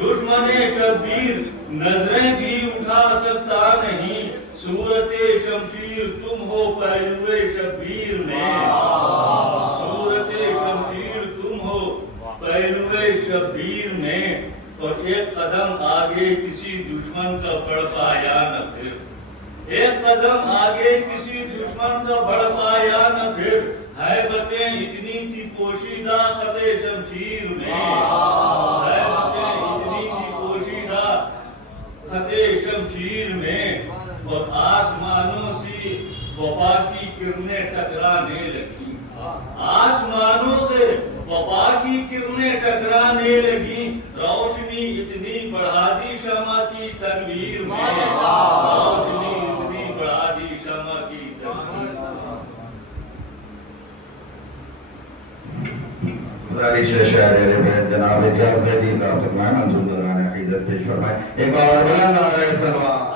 دشمن شبیر نظریں بھی اٹھا سکتا نہیں، صورت شمشیر تم ہو پہلو شبیر میں، صورت شمشیر تم ہو پہلو شبیر میں، اور ایک قدم آگے کسی دشمن کا بڑھ پایا نہ پھر، ایک قدم آگے کسی دشمن کا بڑھ پایا نہ پھر، ہیبتیں اتنی تھی پوشیدہ خط شمشیر میں، ہیبتیں اتنی تھی پوشیدہ خط شمشیر میں، اور آسمانوں سے وفا کی کرنیں ٹکرانے لگی، آسمانوں سے وفا کی کرنیں ٹکرانے لگی، روشنی اتنی بڑھا دی شمع کی تنویر میں، روشنی اتنی بڑھا دی شمع کی تنویر میں۔ گزارش ہے شاعر عرب جناب اجاز زیدی صاحب سے میں منظور نظرانہ عقیدت پیش فرمائے، ایک بار بلند نعرہ سلوات۔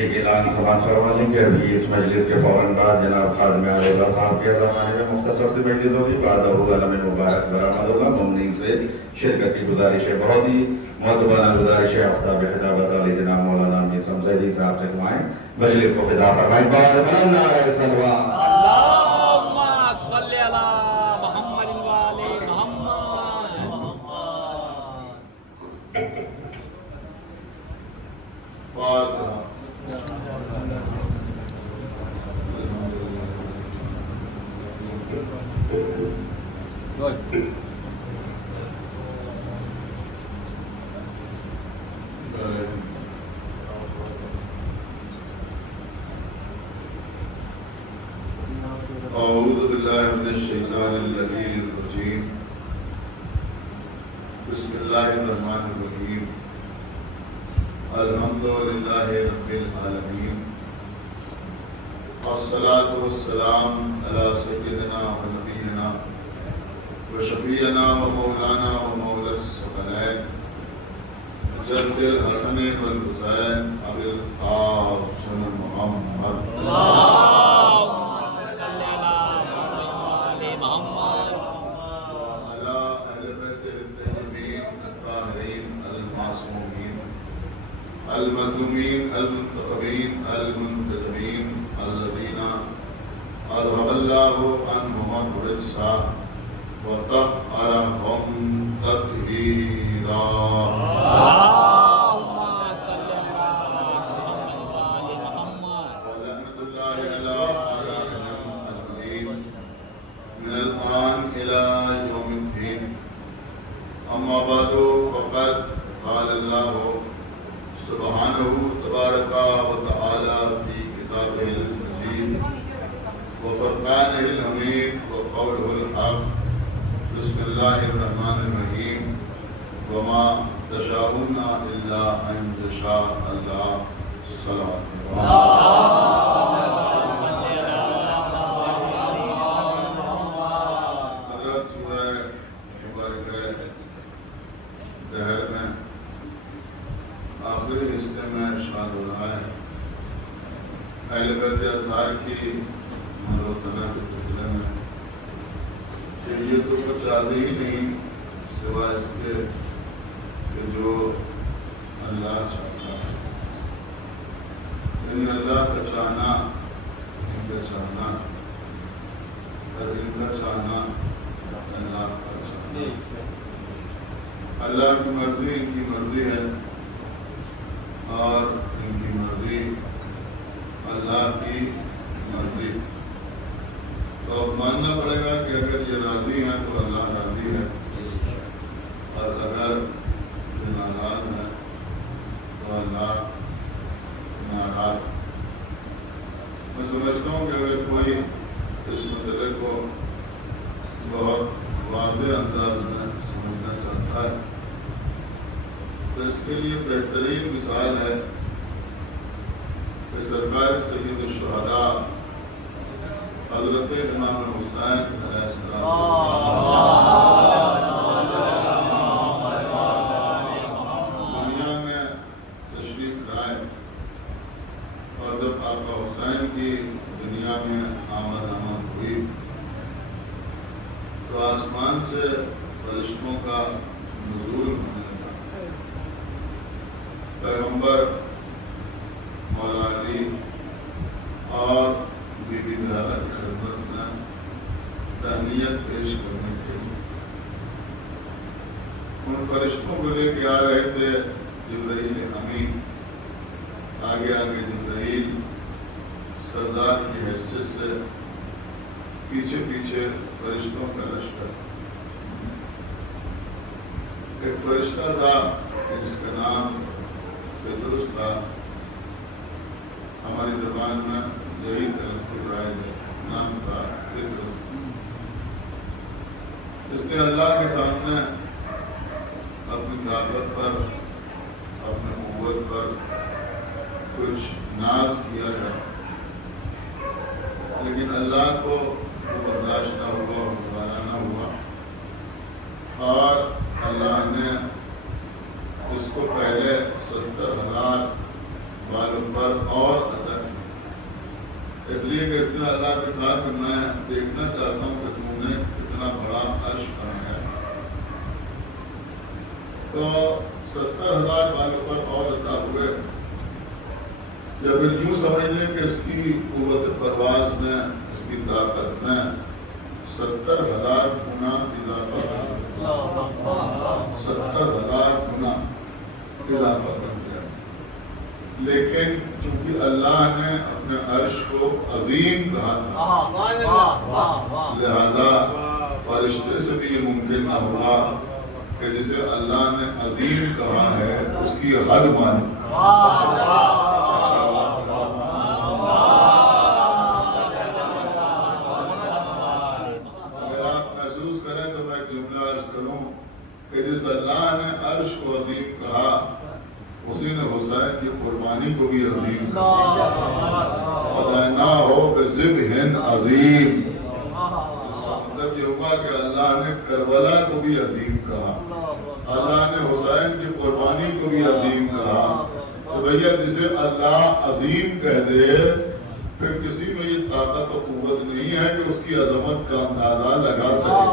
ایک اعلان سماعت فرما دیں کہ ابھی اس مجلس کے فوراً بعد جناب خادم علیہ صاحب کے زمانے میں مختصر سی مجلس ہوگی، بعد علم مبارک برآمد ہوگا۔ ممنین سے شرکت کی گزارش ہے، بہت ہی مؤدبانہ گزارش ہے، آفتاب خطابت علی جناب مولانا امیر سمسیدی صاحب سے کمائیں مجلس کو خطاب فرمائیں۔ بہت بلند نعرہ صلوات۔ اللہم صلی علی محمد و آل محمد۔ فاتحہ۔ اعوذ باللہ من الشیطان اللعین الرجیم، بسم اللہ الرحمن الرحیم، الحمدللہ رب العالمین، والصلاة والسلام علی سیدنا و نبینا و شفیعنا و مولانا و مولا الثقلین جد الحسن والحسین ابی القاسم محمد۔ المظلومين المنتخبين المنتجبين الذين أذهب الله عنهم الرجس وطهرهم تطهيرا۔ اللہم صلی علی محمد و آل محمد۔ ورحمة الله على أعدائهم أجمعين من الآن إلى يوم الدين، أما بعد فقد قال الله سبحانه تبارك وتعالى في كتابه المجيد وفرقانه الحميد وقوله الحق، بسم الله الرحمن الرحيم، وما تشاءون إلا أن يشاء الله۔ صلوات حضرت سورہ مبارکہ دہر میں آخری حصے میں ارشاد ہو رہا ہے، اہل بیت اطہار کی مروتنا کے سلسلے میں کہ یہ تو کچھ آدھے ہی نہیں سوائے اس کے کہ جو اللہ چاہتا ہے، یعنی اللہ کا چاہنا، ان کا چاہنا اور ان کا چاہنا اللہ کا چاہنا۔ اللہ کی مرضی ان کی مرضی ہے اور ان کی مرضی اللہ کی مرضی، تو اب ماننا پڑے گا کہ اگر یہ راضی ہیں تو اللہ راضی ہے، اور اگر یہ ناراض ہے تو اللہ ناراض۔ میں سمجھتا ہوں کہ اگر کوئی اس مسئلے کو بہت واضح انداز میں سمجھنا چاہتا ہے تو اس کے لیے بہترین مثال ہے کہ سرکار سید الشہداء حضرت امام حسین علیہ السلام دنیا میں تشریف لائے، اور جب آقا حسین کی دنیا میں آمد ہوئی تو آسمان سے فرشتوں کا نزول ہونے لگا۔ پیغمبر مولا علی اور بی بی زہرا کی خدمت میں تہنیت پیش کرنے کے لیے ان فرشتوں کو لے کے آ رہے تھے جبرائیل امین، آگے آگے جبرائیل سردار کی حیثیت سے، پیچھے پیچھے فرشتوں کا لشکر۔ ایک فرشتہ تھا جس کا نام فیدروس تھا، ہماری زبان میں یہی تلفظ رائج ہے، نام تھا فیدروس۔ اس نے اللہ کے سامنے اپنی طاقت پر، اپنی قوت پر کچھ ناز کیا تھا، لیکن اللہ کو برداشت نہ ہوا، گوارا نہ ہوا، اور اللہ نے اس کو پہلے 70,000 والوں پر اور عطا کی، اس لیے کہ اس نے اللہ نے کہا کہ میں دیکھنا چاہتا ہوں کہ تم نے کتنا بڑا عرش بنایا ہے۔ تو 70,000 بالوں پر اور عطا ہوئے، یا پھر یوں سمجھ لیں کہ اس کی قوت پرواز میں، اس کی طاقت میں 70,000 گنا اضافہ، 70,000 گنا اضافہ کر دیا۔ لیکن چونکہ اللہ نے اپنے عرش کو عظیم کہا تھا، لہذا فرشتے سے بھی یہ ممکن نہ ہوا کہ جسے اللہ نے عظیم کہا ہے اس کی حد مانی۔ اگر آپ محسوس کریں تو میں جملہ عرض کروں کہ جس اللہ نے عرش کو عظیم کہا اسی نے حسین کی قربانی کو بھی عظیم کہا، ادینا ہو بذبح عظیم۔ اس کا مطلب یہ ہوا کہ اللہ نے کربلا کو بھی عظیم کہا، اللہ نے حسین کی قربانی کو بھی عظیم کہا۔ تو بھیا جسے اللہ عظیم کہہ دے پھر کسی میں یہ طاقت و قوت نہیں ہے کہ اس کی عظمت کا اندازہ لگا سکے۔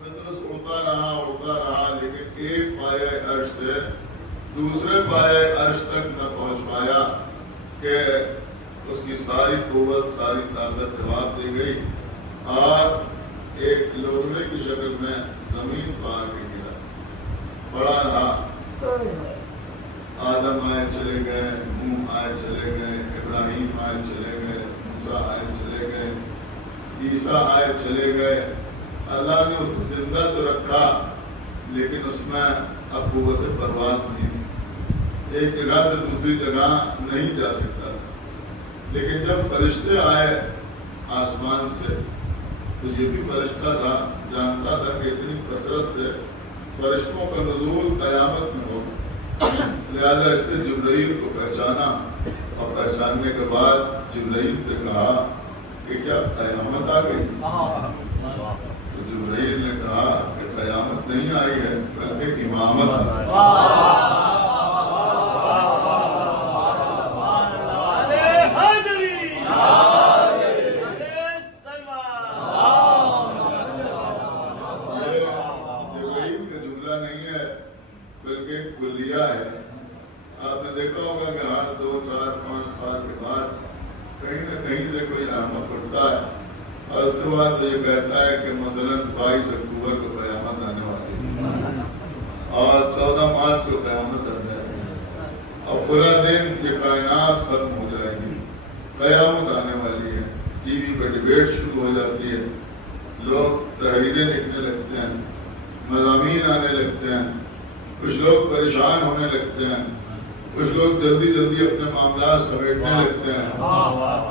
فطرس اڑتا رہا لیکن ایک پایہ عرش سے دوسرے پایہ عرش تک نہ پہنچ پایا کہ اس کی ساری قوت، ساری طاقت جواب دی گئی اور ایک لوٹڑے کی شکل میں زمین پر آ کے گرا، پڑا رہا۔ آدم آئے چلے گئے، نوح آئے چلے گئے، ابراہیم آئے چلے گئے، موسیٰ آئے چلے گئے، عیسیٰ آئے چلے گئے۔ اللہ نے اس کو زندہ تو رکھا لیکن اس میں اب قوت پرواز نہیں تھی، ایک جگہ سے دوسری جگہ نہیں جا سکتا تھا۔ لیکن جب فرشتے آئے آسمان سے تو یہ بھی فرشتہ تھا، جانتا تھا کہ اتنی کثرت سے فرشتوں کا نزول قیامت میں ہوگا، لہذا اس نے جبرائیل کو پہچانا اور پہچاننے کے بعد جبرائیل سے کہا کہ کیا قیامت آ گئی؟ تو جبرائیل نے کہا کہ قیامت نہیں آئی ہے بلکہ امامت آئی ہے۔ آپ نے دیکھا ہوگا کہ ہر 2، 4، 5 سال کے بعد کہیں نہ کہیں سے کوئی رحمت اٹھتا ہے اور اس کے بعد یہ کہتا ہے کہ مثلاً 22 اکتوبر کو قیامت آنے والی ہے اور 14 مارچ کو قیامت آ جائے گی اور فلاں دن یہ کائنات ختم ہو جائے گی، قیامت آنے والی ہے۔ ٹی وی پہ ڈبیٹ شروع ہو جاتی ہے، لوگ تحریریں لکھنے لگتے ہیں، مضامین آنے لگتے ہیں، کچھ لوگ پریشان ہونے لگتے ہیں، کچھ لوگ جلدی جلدی اپنے معاملات سمیٹنے لگتے ہیں۔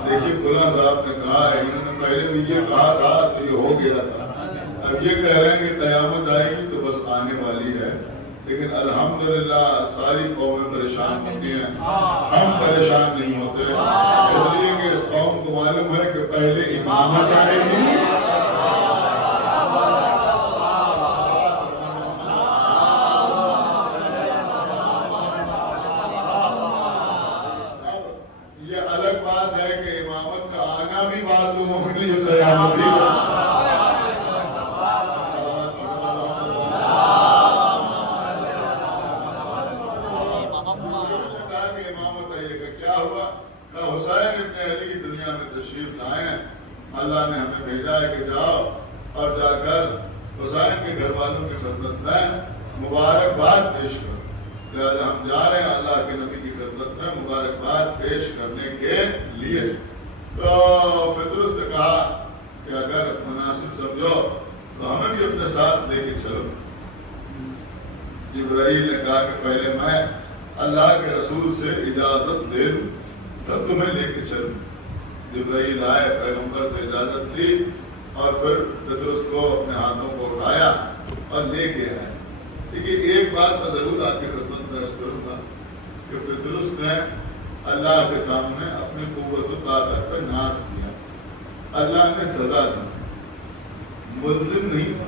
دیکھیے فلاں صاحب نے کہا ہے، انہوں نے پہلے بھی یہ کہا تھا تو یہ ہو گیا تھا، اب یہ کہہ رہے ہیں کہ قیامت آئے گی تو بس آنے والی ہے۔ لیکن الحمدللہ ساری قومیں پریشان ہوتی ہیں، ہم پریشان نہیں ہوتے، اس لیے کہ اس قوم کو معلوم ہے کہ پہلے امامت آئے گی۔ اللہ نے ہمیں بھیجا ہے کہ جاؤ اور جا کر حسین کے گھر والوں کی خدمت میں مبارکباد پیش کرو۔ لہذا ہم جا رہے ہیں اللہ کے نبی کی خدمت میں مبارکباد پیش کرنے کے لیے۔ تو فطرس نے کہا کہ اگر مناسب سمجھو تو ہمیں بھی اپنے ساتھ لے کے چلو۔ جبرائیل نے کہا کہ پہلے میں اللہ کے رسول سے اجازت لے لوں تب تمہیں لے کے چلوں۔ جبرائیل آئے، پیغمبر سے اجازت لی اور پھر فطرس کو اپنے ہاتھوں کو اٹھایا اور لے کے آئے۔ لیکن ایک بات میں ضرور آپ کی خدمت میں عرض کروں گا کہ فطرس نے اللہ کے سامنے اپنی قوت و طاقت پر ناز کیا۔ اللہ نے سزا دی، ملزم نہیں تھا،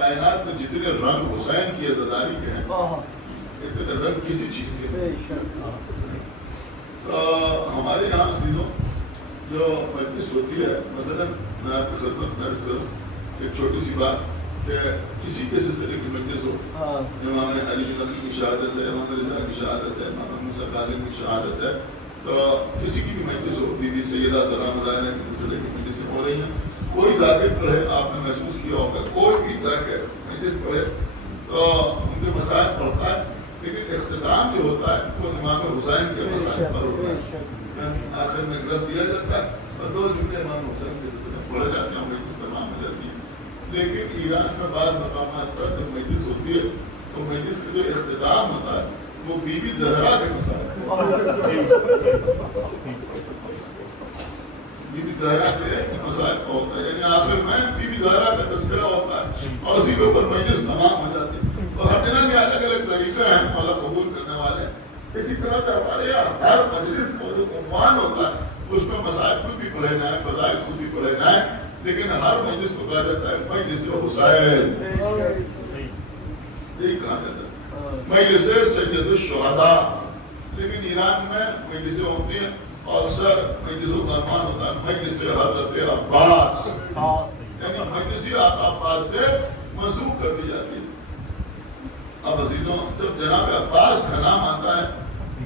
کائنات میں جتنے رنگ حسین کی عزاداری کے ہیں اتنے رنگ کسی چیز کے نہیں. تو ہمارے یہاں عزیزوں جو مجلس ہوتی ہے، مثلا میں آپ کی خدمت میں عرض کروں ایک چھوٹی سی بات کہ کسی کے سلسلے کی مجلس ہو، امام علی نقی کی شہادت ہے، امام رضا کی شہادت ہے، امام موسیٰ کاظم کی شہادت ہے، تو کسی کی بھی مجلس ہو، بی بی سیدہ سلام اللہ علیہ کے سلسلے کی مجلسیں ہو رہی ہیں، کوئی ذاکر پڑھے، آپ نے محسوس کیا ہوگا کوئی بھی ذاکر مجلس پڑھے تو ان کے مسائل پڑھتا ہے، لیکن اختتام جو ہوتا ہے وہ امام حسین کے مسائل پر ہوتا ہے. آخر میں گرد دیا جاتا ہے اور 2 جملے امام حسین کے سلسلے پڑھے جاتے ہیں، مجلس تمام ہو جاتی ہے. لیکن ایران میں بعض مقامات پر جب مجلس ہوتی ہے تو مجلس کا جو اختتام ہوتا ہے وہ بی بی زہرا کے مسائل بی بی زہرا کے مسائل کا ہوتا ہے، یعنی آخر میں بی بی زہرا کا تذکرہ ہوتا ہے اور اسی کے اوپر مجلس تمام ہو جاتی ہے. تو ہر جگہ میں الگ الگ طریقے ہیں مولا قبول کرنے والے. اسی طرح سے ہمارے یہاں ہر مجلس میں جو عنوان ہوتا ہے اس میں مسائل خود بھی پڑھے جائیں، فضائل خود بھی پڑھے جائیں، لیکن ہر مجلس کو کہا جاتا ہے مجلس حسین. یہی کہا جاتا ہے مجلس سید الشہداء. لیکن ایران میں مجلسیں ہوتی ہیں اور اکثر مجلسوں کا عنوان ہوتا ہے مجلس حضرت عباس، یعنی مجلس آقا عباس سے منسوب کر دی جاتی ہے. اب عزیزوں جب جناب عباس کا نام آتا ہے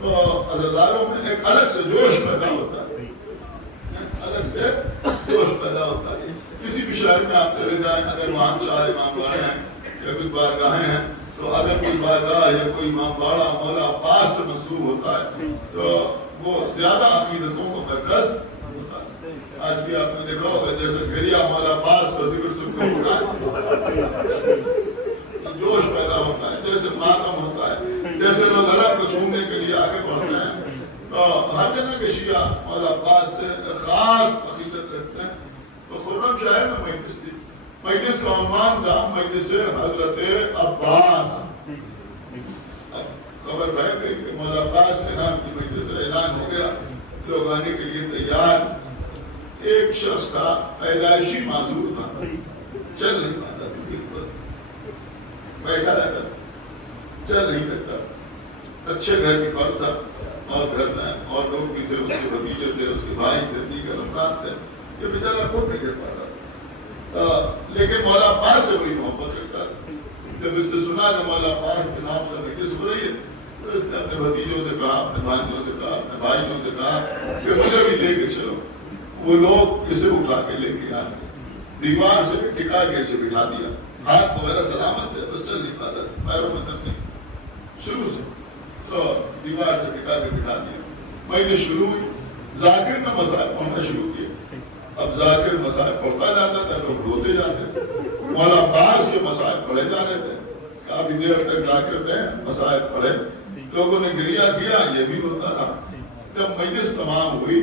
تو عزاداروں میں ایک الگ سے جوش پیدا ہوتا ہے، الگ سے جوش پیدا ہوتا ہے. کسی بھی شہر میں آپ چلے جائیں، اگر وہاں 4 امام باڑے ہیں یا کچھ بارگاہیں ہیں تو اگر کوئی بارگاہ یا کوئی امام باڑا مولا عباس سے منسوب ہوتا ہے تو وہ زیادہ عقیدتوں کو مرکز ہوتا ہے. آج بھی آپ نے دیکھا ہوگا جیسے گھریا مولا عباس کا ذکر سن کے ہوتا ہے، جوش پیدا ہوتا ہے، جیسے ماتم ہوتا ہے، جیسے لوگ اللہ کو چھونے کے لیے آگے بڑھتے ہیں. تو ہر جگہ کے شیعہ مولا عباس سے خاص عقیدت رکھتے ہیں. تو خرم شہر میں مجلس تھی، مجلس کا عنوان تھا مجلس حضرت عباس. خبر رہ گئی کہ مولا عباس کے نام کی مجلس اعلان ہو گیا، لوگ آنے کے لیے تیار. ایک شخص کا پیدائشی معذور تھا، چل نہیں پاتا تھا، بالکل بیٹھا رہتا تھا، چل نہیں سکتا. اچھے گھر کی فرد تھا اور گھر میں اور لوگ بھی تھے، اس کے بھتیجے تھے، اس کے بھائی تھے، دیگر افراد تھے، یہ بیچارہ خود نہیں کر پاتا. لیکن مولا عباس سے بڑی محبت کرتا تھا. جب اس نے سنا کہ مولا عباس کے نام سے مجلس ہو رہی ہے تو اس نے اپنے بھتیجوں سے کہا، اپنے بھائیوں سے کہا، اپنے بھائیوں سے کہا کہ مجھے بھی لے کے چلو. وہ لوگ اسے اٹھا کے لے کے آئے، دیوار سے ٹکا کے اسے بٹھا دیا. ہاتھ وغیرہ سلامت ہے، بس چل نہیں پاتا، پیروں میں درد نہیں شروع سے. تو دیوار سے ٹکا کے بٹھا دیا. مجلس شروع ہوئی، ذاکر نے مسائل پڑھنا شروع کیے. اب ذاکر مسائل پڑھتا جاتا تھا، لوگ روتے جاتے تھے. مولا عباس کے مسائل پڑھے جا رہے تھے. کافی دیر تک ذاکر نے مسائل پڑھے، لوگوں نے گریہ کیا، یہ بھی ہوتا رہا. جب مجلس تمام ہوئی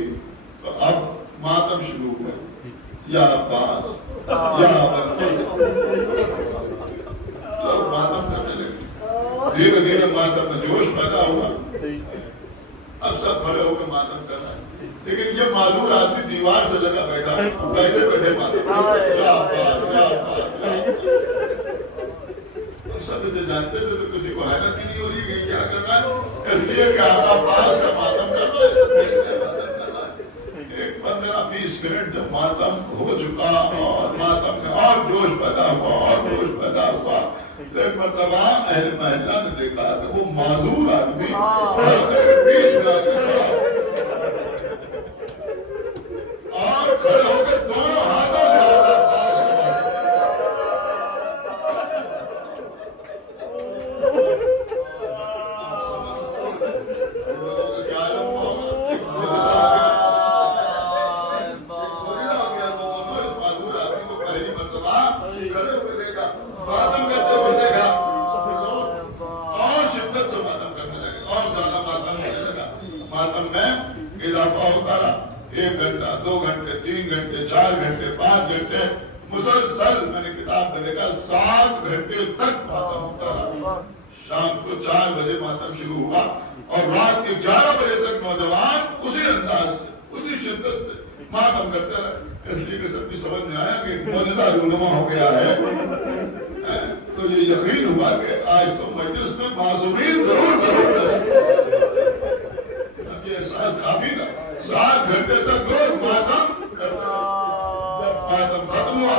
تو اب ماتم شروع ہوئے. یا عباس یا عباس، لوگ ماتم کرنے لگے. دھیرے دھیرے ماتم میں جوش پیدا ہوا. اب سب کھڑے ہو کے ماتم کر رہے ہیں، لیکن یہ معذور آدمی دیوار سے لگا بیٹھا، بیٹھے بیٹھے ماتم یا عباس یا عباس یا عباس. سب اسے جانتے تھے تو کسی کو حیرت ہی نہیں ہو رہی کہ کیا کر رہا ہے، اس لیے کہ آقا عباس کا ماتم کر رہے ہیں. 15-20 منٹ جب ماتم ہو چکا اور ماتم میں اور جوش پیدا ہوا اور جوش پیدا ہوا، ایک مرتبہ اہل محلہ نے دیکھا کہ وہ معذور آدمی بیچ میں آ کے کھڑا اور کھڑے ہو کے دونوں ہاتھوں سے عباس کے ہوتا رہا. 1 گھنٹہ 2 گھنٹے 3 گھنٹے 4 گھنٹے 5 گھنٹے مسلسل میں نے کتاب میں دیکھا 7 گھنٹے تک ماتم ہوتا رہا. شام کو 4 بجے ماتم شروع ہوا اور رات کے 11 بجے تک نوجوان اسی انداز سے اسی شدت سے ماتم کرتے رہے. اس لیے کہ سب کی سمجھ میں آیا کہ معجزہ رونما ہو گیا ہے. تو یہ یقین ہوا کہ آج تو مجلس میں معصومین ضرور اب یہ احساس کافی تھا. 7 گھنٹے تک لوگ ماتم کرتے رہے. جب ماتم ختم ہوا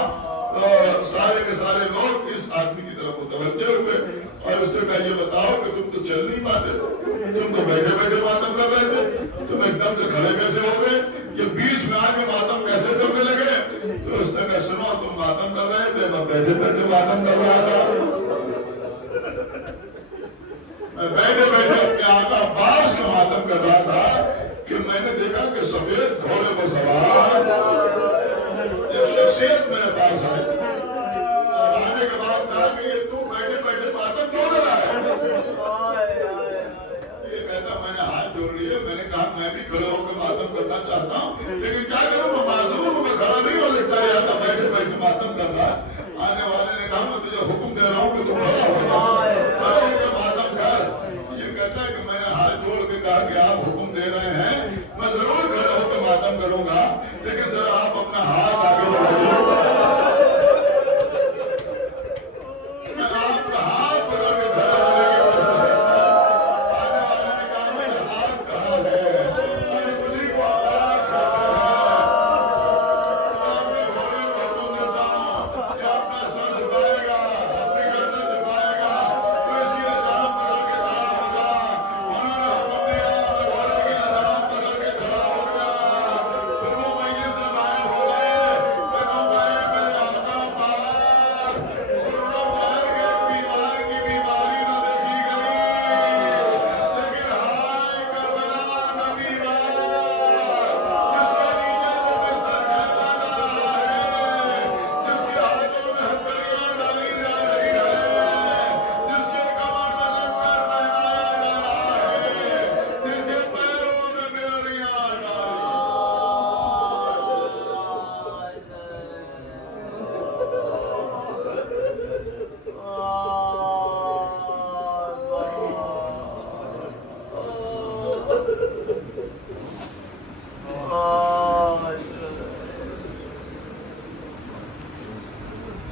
تو سارے کے سارے لوگ اس آدمی کی طرف متوجہ ہوئے اور اس سے کہا یہ بتاؤ کہ تم تو چل نہیں پاتے, تم تو بیٹھے بیٹھے ماتم کر رہے تھے, تم ایک دم سے کھڑے کیسے ہو گئے, یہ 20 میں آ کے ماتم کیسے کرنے لگے؟ تو اس نے کہا سنو تم ماتم کر رہے تھے, میں بیٹھے بیٹھے ماتم کر رہا تھا.